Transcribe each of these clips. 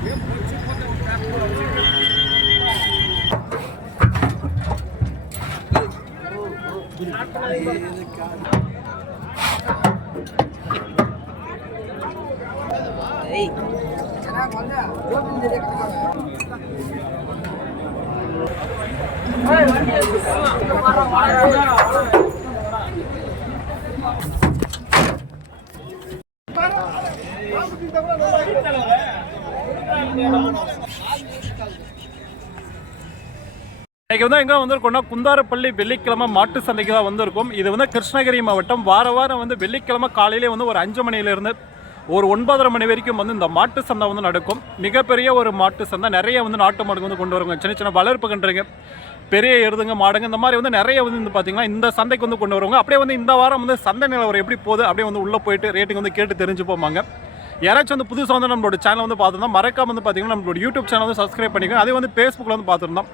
இன்னைக்கு வந்து எங்கே வந்திருக்கோம்னா குந்தாரப்பள்ளி வெள்ளிக்கிழமை மாட்டு சந்தைக்கு தான் வந்திருக்கும். இது வந்து கிருஷ்ணகிரி மாவட்டம். வாரம் வந்து வெள்ளிக்கிழமை காலையிலே வந்து ஒரு 5 மணிலேருந்து ஒரு 9:30 மணி வரைக்கும் வந்து இந்த மாட்டு சந்தை வந்து நடக்கும். மிகப்பெரிய ஒரு மாட்டு சந்தை. நிறைய வந்து நாட்டு மாடுங்க வந்து கொண்டு வருவாங்க. சின்ன சின்ன வளர்ப்பு கன்றுங்க, பெரிய எருதுங்க, மாடுங்க, இந்த மாதிரி வந்து நிறைய வந்து பார்த்தீங்கன்னா இந்த சந்தைக்கு வந்து கொண்டு வருவாங்க. அப்படியே வந்து இந்த வாரம் வந்து சந்தை நிலவரம் எப்படி போகுது அப்படியே வந்து உள்ளே போயிட்டு ரேட்டுங்க வந்து கேட்டு தெரிஞ்சு போவாங்க. யாராச்சும் வந்து புதுசாக வந்து நம்மளோட சேனல் வந்து பார்த்துருந்தோம் மறக்காம வந்து பார்த்தீங்கன்னா நம்மளோட யூடியூப் சேனல் வந்து சப்ஸ்கிரைப் பண்ணிக்கோங்க. அதே வந்து ஃபேஸ்புக்கில் வந்து பார்த்துருந்தோம்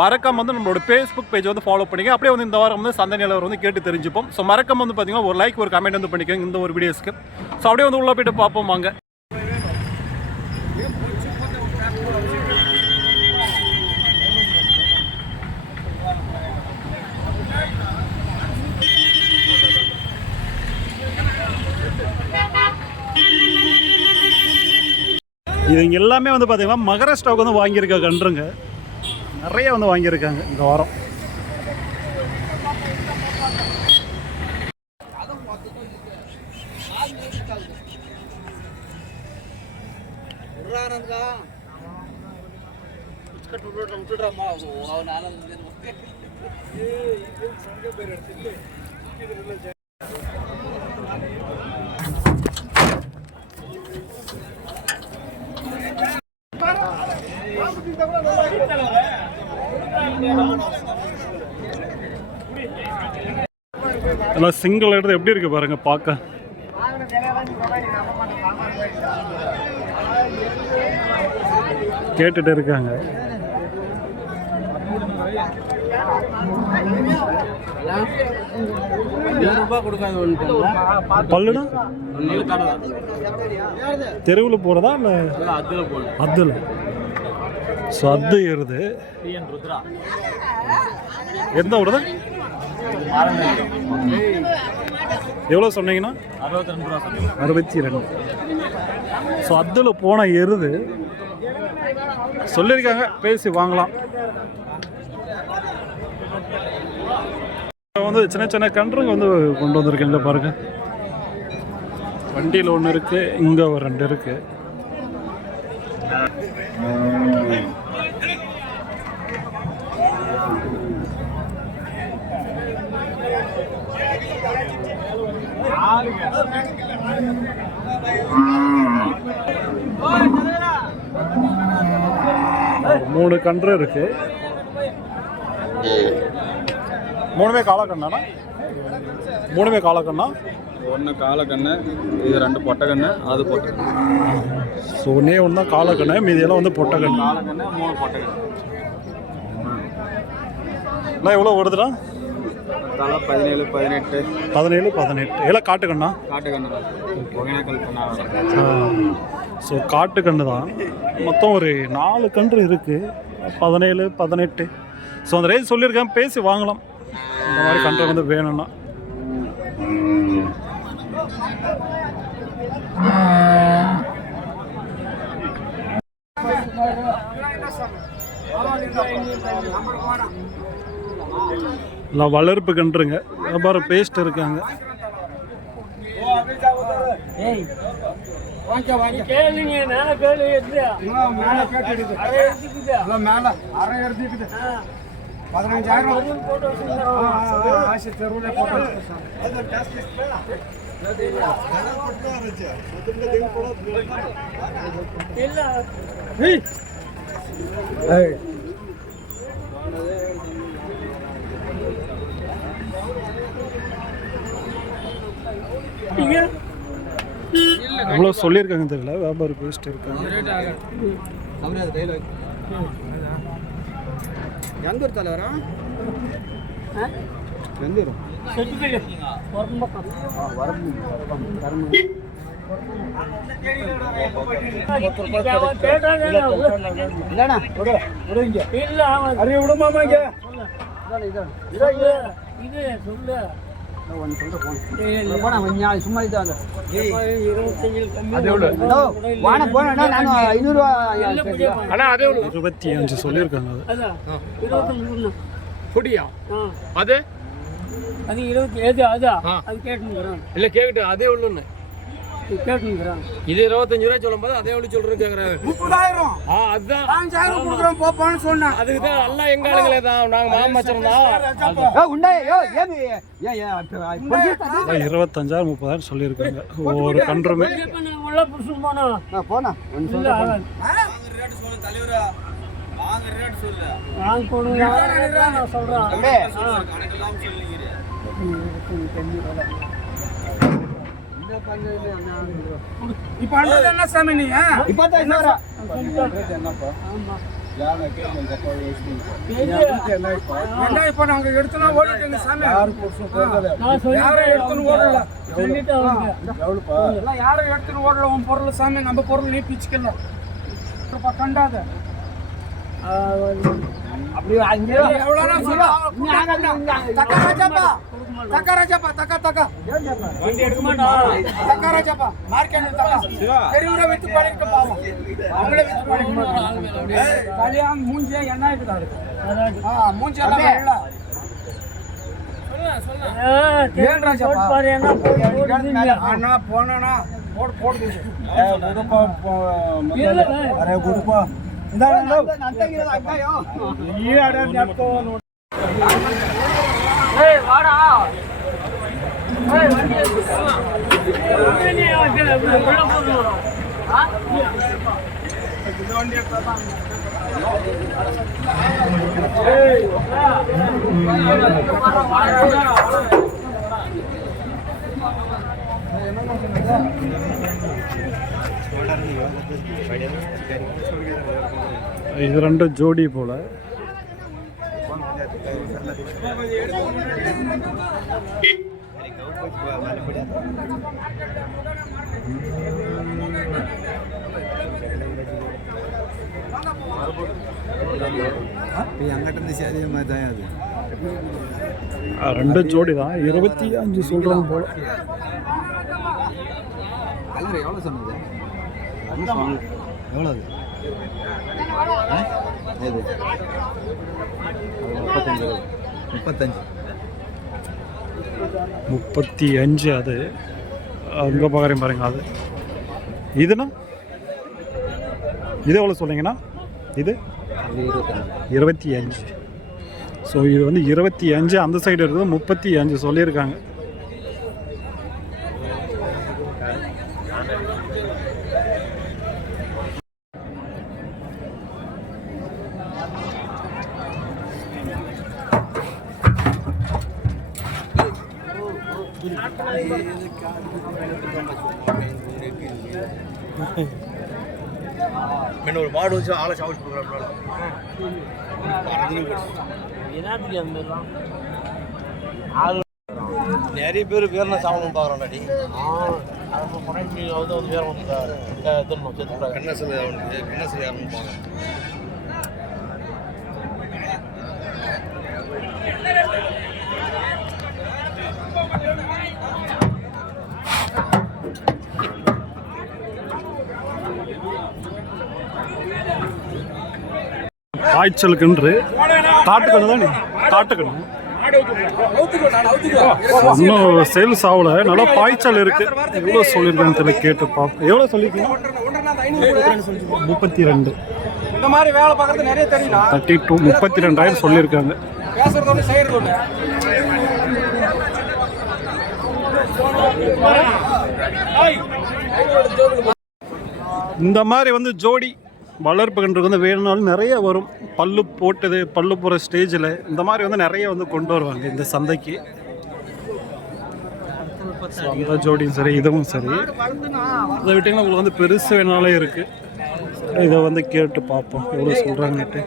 மறக்காம வந்து நம்மளோட ஃபேஸ்புக் பேஜ் வந்து ஃபாலோ பண்ணிங்க. அப்படியே வந்து இந்த வாரம் வந்து சந்தை நிலவரம் வந்து கேட்டு தெரிஞ்சுப்போம். ஸோ மறக்காம வந்து பார்த்தீங்கன்னா ஒரு லைக் ஒரு கமெண்ட் வந்து பண்ணிக்கோங்க இந்த ஒரு வீடியோஸ்க்கு. ஸோ அப்படியே வந்து உள்ளே போய்ட்டு பார்ப்போம் வாங்க. இது எல்லாமே வந்து பார்த்தீங்கன்னா மகாராஷ்டிராவுக்கு வந்து வாங்கியிருக்க கன்றுங்க. நிறைய வந்து வாங்கியிருக்காங்க இந்த வாரம். எல்லாம் சிங்கிள் எடுத்து எப்படி இருக்கு பாருங்க பார்க்க. கேட்டுட்டு இருக்காங்க. பல்லுனா தெருவில் போறதா இல்ல அதுல? ஸோ அது ஏறுது. எந்த ஊருதா? எவ்வளோ சொன்னீங்கன்னா? 62. ஸோ அதில் போனால் எருது சொல்லியிருக்காங்க, பேசி வாங்கலாம். வந்து சின்ன சின்ன கன்றுங்க வந்து கொண்டு வந்திருக்கேன். இல்லை பாருங்க, வண்டியில் ஒன்று இருக்குது, இங்கே ஒரு 2 இருக்குது. மூணு கன்று இருக்கு. 3மே காலக்கண்ணா? 3மே காலக்கண்ணா? ஒன்று காலக்கண்ணு, இது 2 பொட்டக்கண்ணு, அது பொட்டக்கண்ணு. ஸோ ஒன்றே ஒன்று தான் காலக்கண்ணு, மீதியெல்லாம் வந்து பொட்டக்கண்ணு. காலக்கண்ணு 3 பொட்டக்கண்ணு. எல்லாம் எவ்வளோ வருதுடா? 17, 18. 17, 18 எல்லாம் காட்டுக்கண்ணா? காட்டுக்கண்ணு தான். ஒகேனக்கல் பண்ணா. ஸோ காட்டுக்கண்ணு தான். மொத்தம் ஒரு 4 கன்று இருக்குது. 17, 18. ஸோ அந்த ரேட் சொல்லியிருக்கேன், பேசி வாங்கலாம். இந்த மாதிரி கன்று வந்து வேணும்னா. எல்லாம் வளர்ப்பு கன்றுங்க. வியாபாரம் பேஸ்ட் இருக்காங்க. எவ்வளோ சொல்லியிருக்காங்க தெரியல, வியாபாரம் பேசிட்டு இருக்காங்க. எந்த ஒரு தலைவரா? எந்த சும்மா $25 சொல்லியிருக்காங்க. அது அது 20 அது கேட்டுங்கிறான். இல்ல கேக்கட்டு அதே உள்ளுன்னு கேட்டுங்கிறான். இது $25 சொல்லும்போது அதே எவ்வளவு சொல்றேன்னு கேக்குறாரு. 30,000 அதுதான் 5,000 கொடுக்குறோம் போப்பான்னு சொன்னேன். அதுக்கு தான் எல்லாம் எங்க ஆளுங்களே தான் நாங்க மாமச்சரம் தான். 25,000 30,000 சொல்லியிருக்காங்க ஒவ்வொரு கன்றுமே. உள்ள புடிச்சு போனா இப்ப என்ன சாமி நீ 25,000 இப்ப நாங்க எடுத்துனா ஓடிட்டேங்க சாமி. யாரும் எடுத்துன்னு ஓடல. யாரும் எடுத்துன்னு ஓடல. உன் பொருள் சாமி நம்ம பொருள் நீ பிச்சுக்கலாம் கண்டாத. அப்படி மூஞ்சியா என்ன இருக்குது மூஞ்சி அண்ணா போனா போடுது இது 2 ஜோடி போல. ரெண்டு ஜோடி தான் 25 சொல்றாங்க போல. எவ்வளோ சொன்னது? எவ்வளோ அது? 35 அது அங்கே பார்க்குறேன் பாருங்க. அது இதுனா இது எவ்வளோ சொன்னீங்கன்னா? இது 25. ஸோ இது வந்து 25. அந்த சைடு இருக்குது 35 சொல்லியிருக்காங்க. ஒரு மாடு வச்சு ஆளை சாப்பிட்டு போகிறாங்க. நிறைய பேர் பேர் சாப்பிடணும் பார்க்குறாடி. கண்ணசல் கண்ணசல் யாருன்னு பார்க்குறேன். காய்ச்சலுக்குன்று தாட்டுக்கண்ணு தானே? தாட்டுக்கண்ணு இன்னும் சேல்ஸ் ஆகல. நல்லா பாய்ச்சல் இருக்கு. எவ்வளோ சொல்லியிருக்காங்க தெரியல, கேட்டு பார்ப்போம். எவ்வளோ சொல்லியிருக்கீங்க? 32. இந்த மாதிரி வேலை பார்க்கறது நிறைய தெரியும். 32 32,000 சொல்லியிருக்காங்க. பேசுறது ஒன்று செய்யறது ஒன்று. இந்த மாதிரி வந்து ஜோடி வளர்ப்பு கன்றுக்கு வந்து வேணும்னாலும் நிறைய வரும். பல்லு போட்டது, பல்லு போகிற ஸ்டேஜில் இந்த மாதிரி வந்து நிறைய வந்து கொண்டு வருவாங்க இந்த சந்தைக்கு. அந்த ஜோடியும் சரி, இதுவும் சரி. இதை விட்டிங்கன்னா உங்களுக்கு வந்து பெருசு வேணாலே இருக்குது. இதை வந்து கேட்டு பார்ப்போம் எவ்வளோ சொல்கிறாங்கட்டு.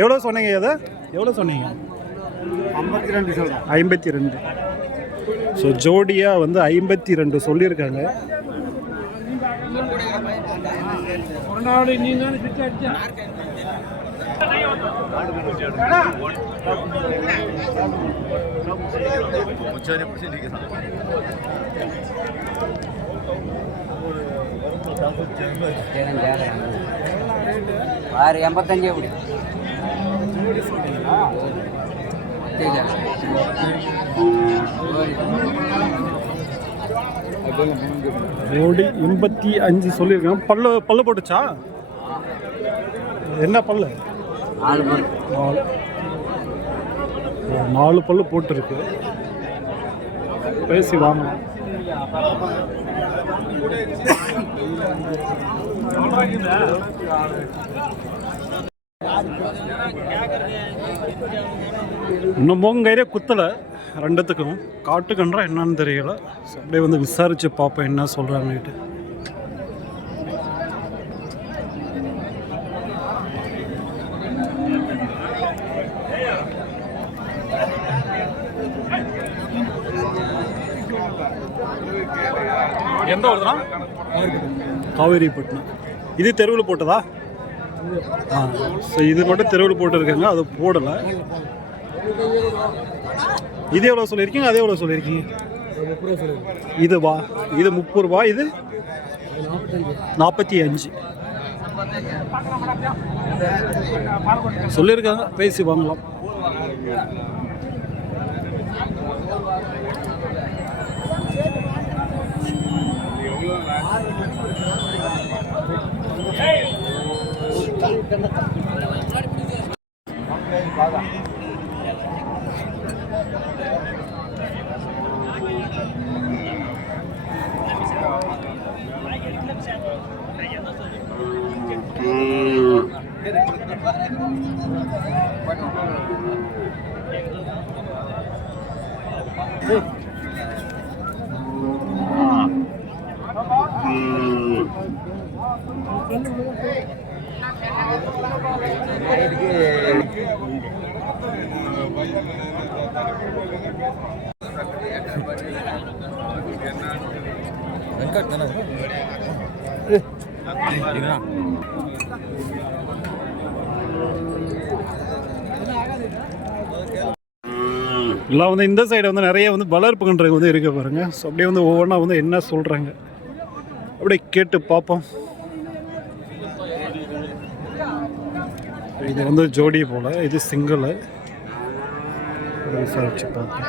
எவ்வளோ சொன்னீங்க? அதை எவ்வளோ சொன்னீங்க? 52 சொல்கிறேன். 52. ஸோ ஜோடியாக வந்து 52 சொல்லியிருக்காங்க. ஒரு நாள் நீ தான் பிச்சை அடிச்சா ஆறு 85 எப்படி ஜோடி 85 சொல்லியிருக்காங்க. பல்லு போட்டுச்சா? என்ன பல்லு? 4 பல்லு போட்டுருக்கு. பேசி வாங்க. இன்னும் மூங்கயிரே குத்தலை ரெண்டுத்துக்கும். காட்டுக்கன்றா என்னன்னு தெரியல. அப்படியே வந்து விசாரித்து பார்ப்பேன் என்ன சொல்கிறாங்கன்னுட்டு. எந்த வருதுனா? காவேரிப்பட்டினம். இது தெருவில் போட்டதா? ஸோ இது மட்டும் தெருவில் போட்டுருக்காங்க, அது போடலை. இது எவ்வளோ சொல்லியிருக்கீங்க? அது எவ்வளோ சொல்லியிருக்கீங்க? இது வா, இது 30 ரூபா, இது 45 சொல்லியிருக்காங்க. பேசி வாங்கலாம். எல்லாம் வந்து இந்த சைடு வந்து நிறைய வந்து வளர்ப்பு கன்றுகள் வந்து இருக்க பாருங்க. ஸோ அப்படியே வந்து ஒவ்வொன்றா வந்து என்ன சொல்கிறாங்க அப்படியே கேட்டு பார்ப்போம். இது வந்து ஜோடி போல், இது சிங்கிள். விசாரிச்சு பார்ப்போம்.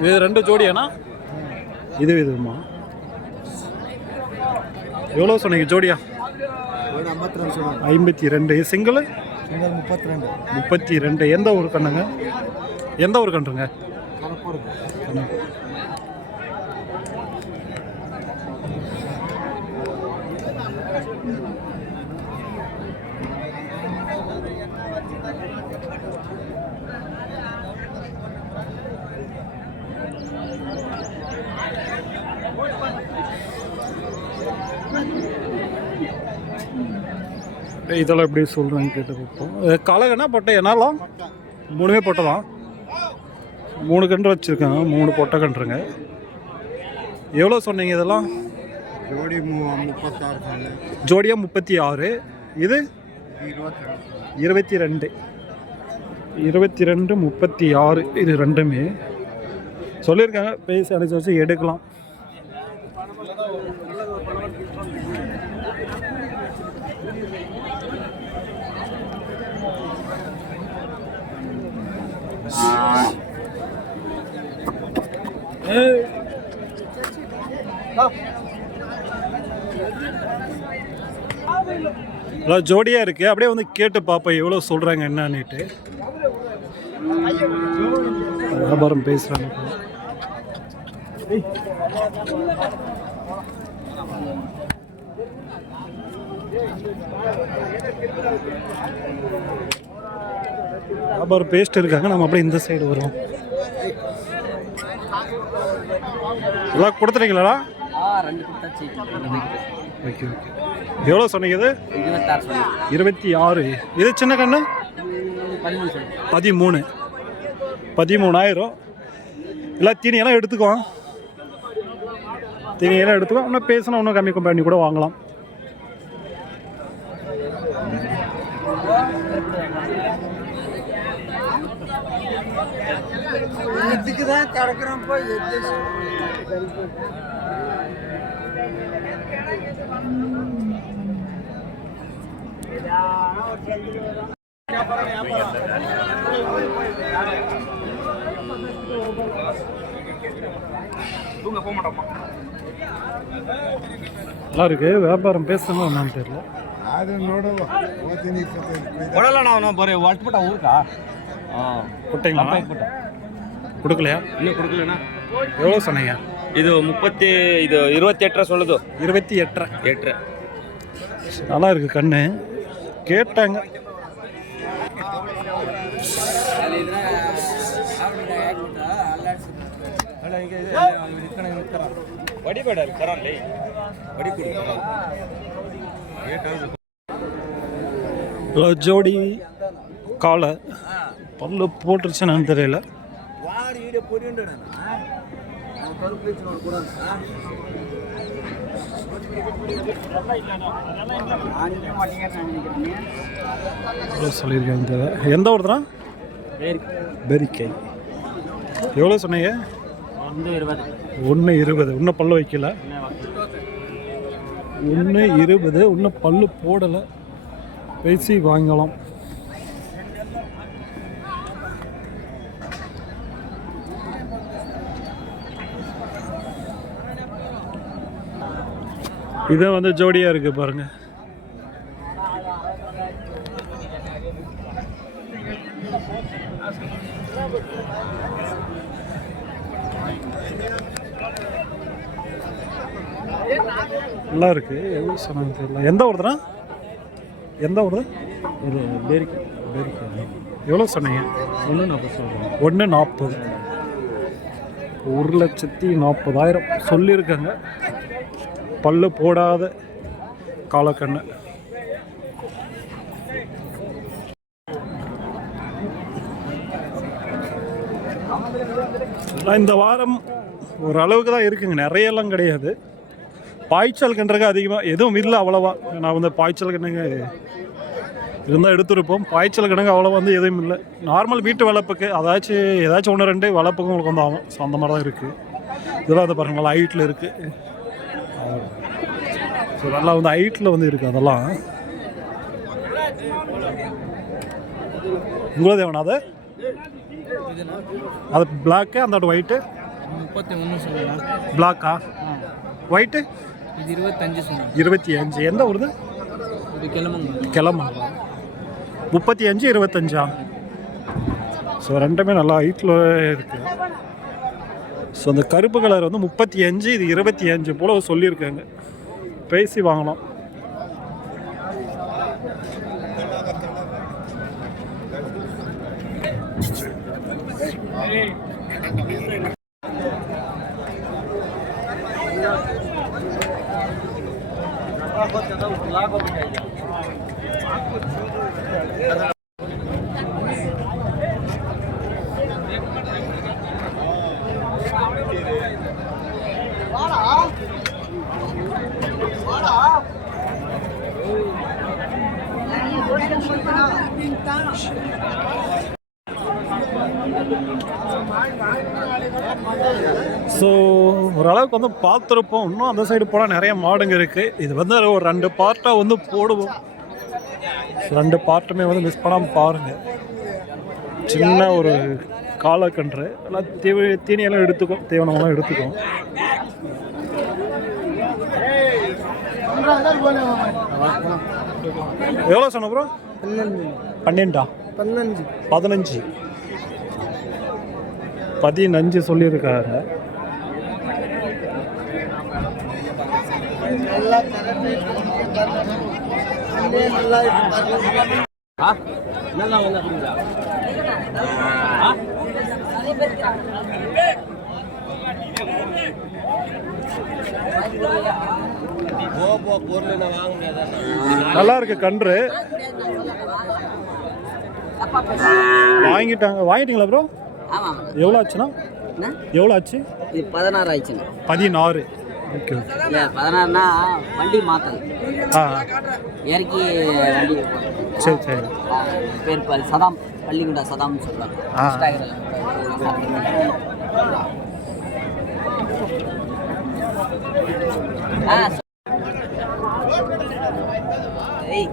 இது 2 ஜோடியாண்ணா? இது இதுமா எவ்வளோ சொன்னீங்க ஜோடியா? 52. சிங்கிள் 32. எந்த ஊர் கண்ணுங்க? எந்த ஊர் கன்றுங்க? இதெல்லாம் எப்படி சொல்கிறாங்க கேட்டு பார்ப்போம். கலகனா பொட்டை என்னாலும் 3மே பொட்டை தான். 3 கன்று வச்சுருக்காங்க, 3 பொட்டை கன்றுங்க. எவ்வளோ சொன்னீங்க இதெல்லாம்? ஜோடி 36. ஜோடியாக 36. இது 22. 22, 36. இது ரெண்டுமே சொல்லியிருக்காங்க. பேசி அழைச்சி வச்சு எடுக்கலாம். ஜோடியா இருக்கு. அப்படியே வந்து கேட்டு பார்ப்போம் எவ்வளோ சொல்றாங்க என்னன்னுட்டு. வியாபாரம் பேசுறாங்க. வியாபாரம் பேசிட்டு இருக்காங்க. நம்ம அப்படியே இந்த சைடு வருவோம். எல்லாம் கொடுத்துட்டீங்களா? Okay okay. எவ்வளோ சொன்னீங்க இது? 26. இது சின்ன கண்ணு 13. 13,000. இல்லை தீனியெல்லாம் எடுத்துக்குவோம். தீனியெல்லாம் எடுத்துக்குவோம். இன்னும் பேசினா இன்னும் கம்மி பண்ணி கூட வாங்கலாம். இதுக்கு தான் கிடக்குறோம் போய் நல்லா இருக்கு. வியாபாரம் பேசணும் என்னன்னு தெரியல. கொடுத்தீங்களா? கொடுக்கலையா? இன்னும் கொடுக்கலண்ணா. எவ்வளோ சொன்னீங்க? இது 28 சொல்லுது. 28. நல்லா இருக்கு கண்ணு. கேட்டாங்க. ஜோடி காலை பல்லு போட்டுருச்சுன்னு தெரியல. சொல்லியிருக்காங்க. எந்த ஊர் தான்? பெரிக்கை. எவ்வளோ சொன்னீங்க? 1,20. இன்னும் பல்லு வைக்கல. 1,20. இன்னும் பல்லு போடலை. பேசி வாங்கலாம். இது வந்து ஜோடியாக இருக்குது பாருங்கள். நல்லா இருக்குது. எவ்வளோ சொன்னாங்க தெரியல. எந்த ஊர் தான்? எந்த ஊர்? இது பெரிக்கை. எவ்வளோ சொன்னீங்க? 1,40. 1,40,000 சொல்லியிருக்காங்க. பல்லு போடாத காலக்கண்ணு. இந்த வாரம் ஒரு அளவுக்கு தான் இருக்குங்க. நிறையெல்லாம் கிடையாது. பாய்ச்சல் கன்றுக்கு அதிகமாக எதுவும் இல்லை அவ்வளோவா. நான் வந்து பாய்ச்சல் கண்ணுங்க இருந்தால் எடுத்துருப்போம். பாய்ச்சல் கணக்கு அவ்வளோ வந்து எதுவும் இல்லை. நார்மல் வீட்டு வளர்ப்புக்கு ஏதாச்சும் 1-2 வளர்ப்புக்கு உங்களுக்கு வந்து ஆகும். ஸோ அந்த மாதிரி தான் இருக்குது. இதெல்லாம் வந்து பாருங்கள் நல்லா ஹைட்டில் இருக்குது. ஸோ நல்லா வந்து ஹைட்டில் வந்து இருக்குது. அதெல்லாம் உங்களது எவனா? அது பிளாக்கு, அந்த ஒயிட்டு 31 சொல்லலாம். பிளாக்கா? ஒயிட்டு 25. எந்த ஊருது? கிளம்புங்க. 35, 25. ஸோ ரெண்டுமே நல்லா ஹைட்டில் இருக்குது. ஸோ அந்த கருப்பு கலர் வந்து 35, இது 25 போல் சொல்லியிருக்காங்க. பேசி வாங்கலாம். ஸோ ஓரளவுக்கு வந்து பார்த்துருப்போம். இன்னும் அந்த சைடு போனால் நிறைய மாடுங்க இருக்குது. இது வந்து ஒரு 2 பார்ட்டாக வந்து போடுவோம். 2 பார்ட்டுமே வந்து மிஸ் பண்ணாமல் பாருங்கள். சின்ன ஒரு காலக்கன்று எல்லாம் தீனியெல்லாம் எடுத்துக்கும், தீவனமெல்லாம் எடுத்துக்கும். எவ்வளோ சொன்ன ப்ரோ? 12. 15 சொல்லியிருக்காங்க. நல்லா இருக்கு கன்று. வாங்கிட்டீங்களா ப்ரோ? ஆமாம் எவ்வளோ ஆச்சுண்ணா? என்ன எவ்வளோ ஆச்சு? இது 16 ஆயிடுச்சுங்க. 16. Okay okay. இல்லை 16னா வண்டி மாற்றல் ஆ இறக்கி வண்டி சரி சரி. பேர் சதாம் பள்ளிக்குண்டா சதாம்னு சொல்லுவாங்க. ஆ. ஏய்